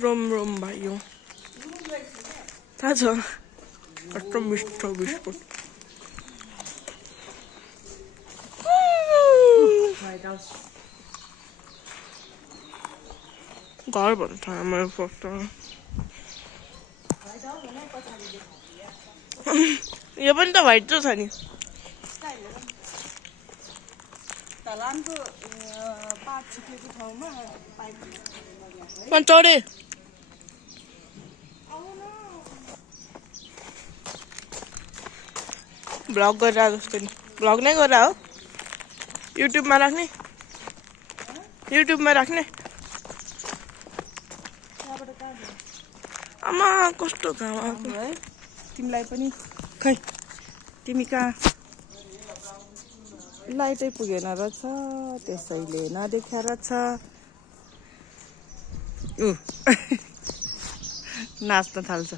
Rome Rome भाइयों थाहा छ कस्तो मिठो बिस्कुट घर भन्छ मेरो फोटो यो पनि त व्हाइट छ नि चढे भ्लग गरेर जस्तो नि भ्लग नै गरेर हो युट्युबमा राख्ने युट्युबमा राख्ने आमा कस्तो घाम आएको है तिमीलाई पनि खै तिमी कहाँ लाइटै पुगेन रहेछ त्यसैले नदेखेर छ नाच्न थाल्छ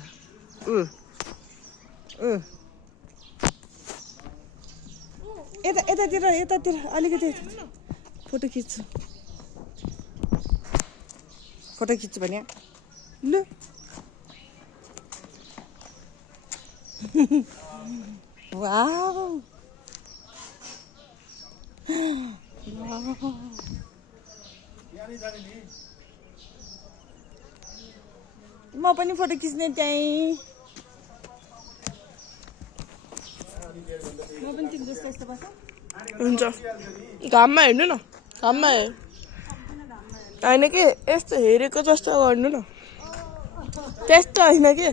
यतातिर अलिकति फोटो खिच्छु भने लु वाउ म पनि फोटो खिच्ने त्यही म पनि तिमी जस्तो यस्तो बस्छ हुन्छ घाममा हेर्नु न घाममा होइन कि यस्तो हेरेको जस्तो गर्नु न त्यस्तो होइन कि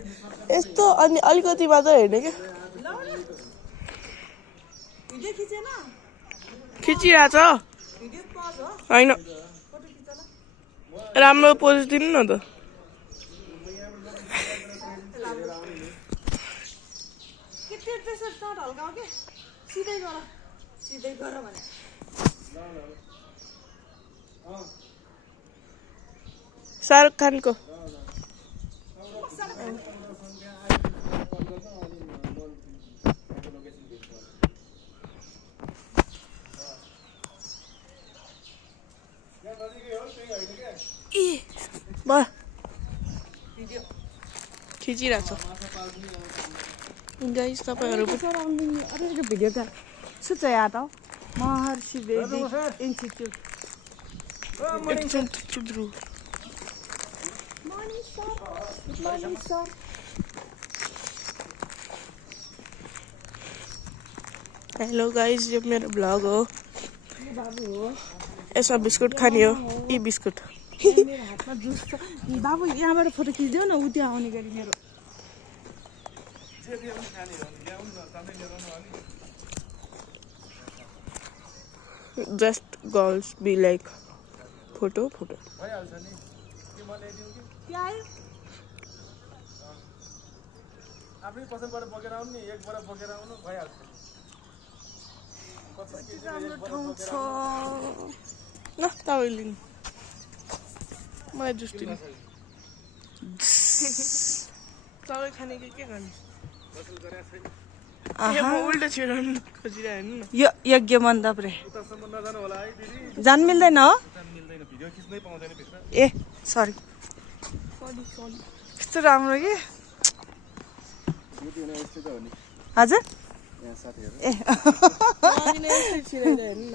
यस्तो अनि अलिकति मात्र हेर्ने क्या खिचिरहेछ होइन राम्रो पोज दिनु न त शाहरुख खानको खिचिरहेछ गाइस तपाईहरु अरे भिडियो का सुच याद हो महर्षि वैदिक इन्स्टिट्युट हेलो गाइस यो मेरो ब्लग हो यसमा बिस्कुट खाने हो यी बिस्कुट मेरो हातमा जुस छ बाबु यहाँबाट फोटो खिच्दियो न उ त्यहाँ आउने गरी मेरो just girls be like photo भइहाल्छ नि तिमीले ल्याइदिउ कि के आयो आफै पसलबाट बोकेर आउनु नि एक बोरा बोकेर आउनु भइहाल्छ राम्रो ठाउँ छ ल तपाईले मलाई जुस दिनु तपाईँ खाने के गर्ने पसल गरेछ छैन यो म उल्टा छिराउनु खोजिरहेको न यो यज्ञ मण्डप रे उतासम्म नजानु होला है दिदी जान मिल्दैन हो जान मिल्दैन भिडियो खिच्नै पाउँदैन भित्र ए सरी कस्तो राम्रो के यो दिन यस्तो त हो नि हजुर यहाँ साथीहरु अनि नै यसरी छिराएर हेर्नु न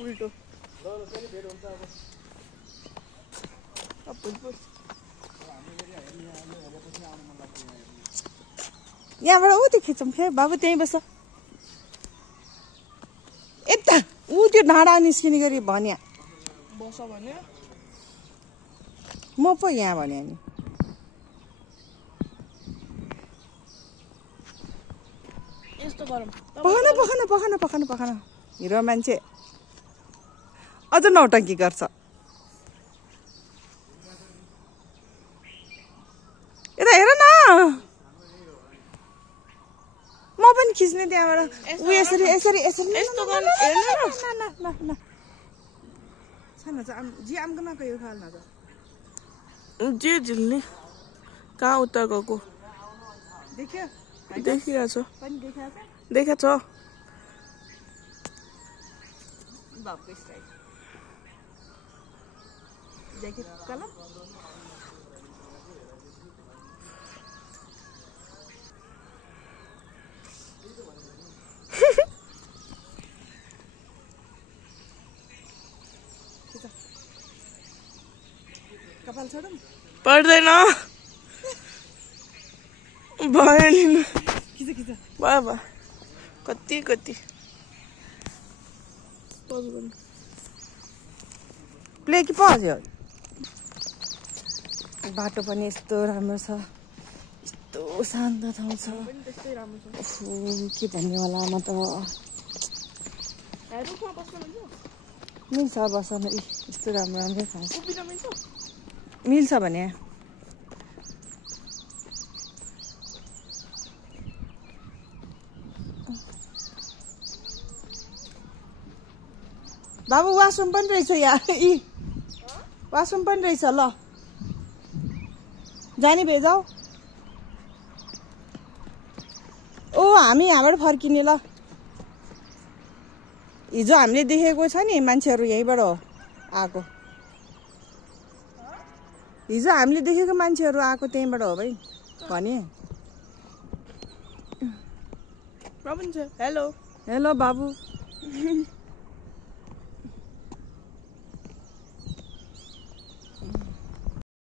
उल्टो ल फेरि भेट हुन्छ अब यहाँबाट उति खिचौँ फेरि बाबु त्यहीँ बस यता ऊ त्यो ढाँडा निस्किने गरी भन्या बस भने म पो यहाँ भने नि यस्तो गरम पखन हिरो मान्छे अझ नौटङ्की गर्छ यता हेर न म पनि खिच्ने त्यहाँबाट उ यसरी यस्तो गर्न हेर्नु न छैन जी आमको नको यो खालमा त जे झिल्ने कहाँ उता गएको देख्यो देखिरहेछ पनि देखाएको देखाछ बाबुको स्टाइल ज्याकेट कलर कपाल छोडौँ पर्दैन भयो नि खिच खिच भयो भयो कति कति प्ले कि पज यो बाटो पनि यस्तो राम्रो छ यस्तो शान्त ठाउँ छ के भन्ने होला म त मिल्छ बस्न यस्तो राम्रो राम्रै ठाउँ छ मिल्छ भने बाबु वासरुम पनि रहेछ यहाँ वासरुम पनि रहेछ ल जाने भेजाऊ ओ हामी यहाँबाट फर्किने ल हिजो हामीले देखेको छ नि मान्छेहरू यहीँबाट आएको हिजो हामीले देखेको मान्छेहरू आएको त्यहीँबाट हो भाइ भने हेलो हेलो बाबु